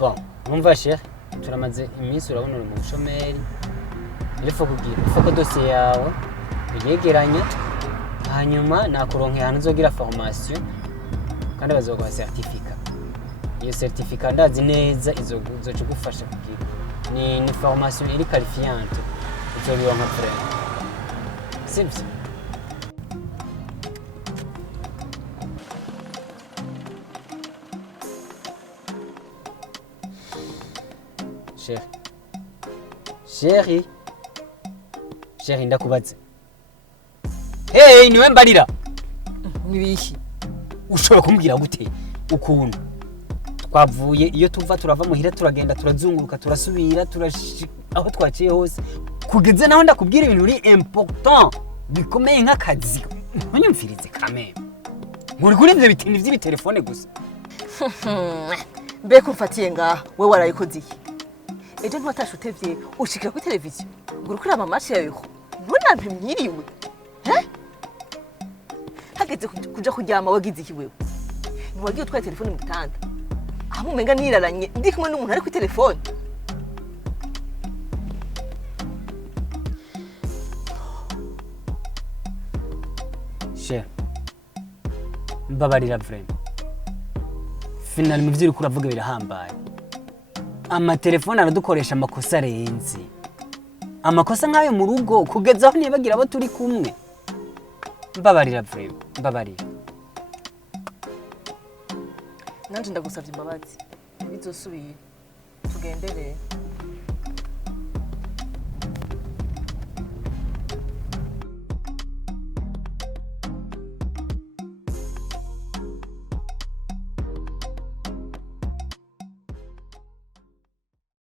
bon numva chérie turamaze iminsi urabona uri mu bushomeri il faut ko dossier yawe uyegeranya hanyuma nakuronkeye ahantu uzogira formation kandi bazoguha certificat iyo certificat ndazi neza izoca igufasha kugira ni formation iri qualifiante uzobironka vraiment sibyo Chérie ndakubaze. Hey niwe mbarira. Nibishi. Ushobora kumbwira gute ukuntu twavuye iyo tuva turava muhira turagenda turazunguruka turasubira aho twaciye hose kugeze naho ndakubwira ibintu uri important bikomeye nk'akazi. Ntunyumvirize kameme. Muri kuri ivyo bitini vy'ibitelefone gusa. Mbeko mfatiye ngaha we warayikoze iki? Ejo ntiwatashe utevye ushikira kuri televiziyo ngo urukura amamatch yawe ntunampe myiriwe hageze kuja kuryama wagize iki wewe ntiwagiye utwaye telefone mu gitanda aho umenga niraranye ndi kumwe n'umuntu ari kuri telefone Cher mbabarira vraiment final mu vyiri kuravuga birahambaye amatelefone aradukoresha amakosa arenze amakosa nk'ayo mu rugo kugeza aho nibagira abo turi kumwe mbabarira vraiment mbabarira nanje ndagusavye imbabazi bizosubira tugendere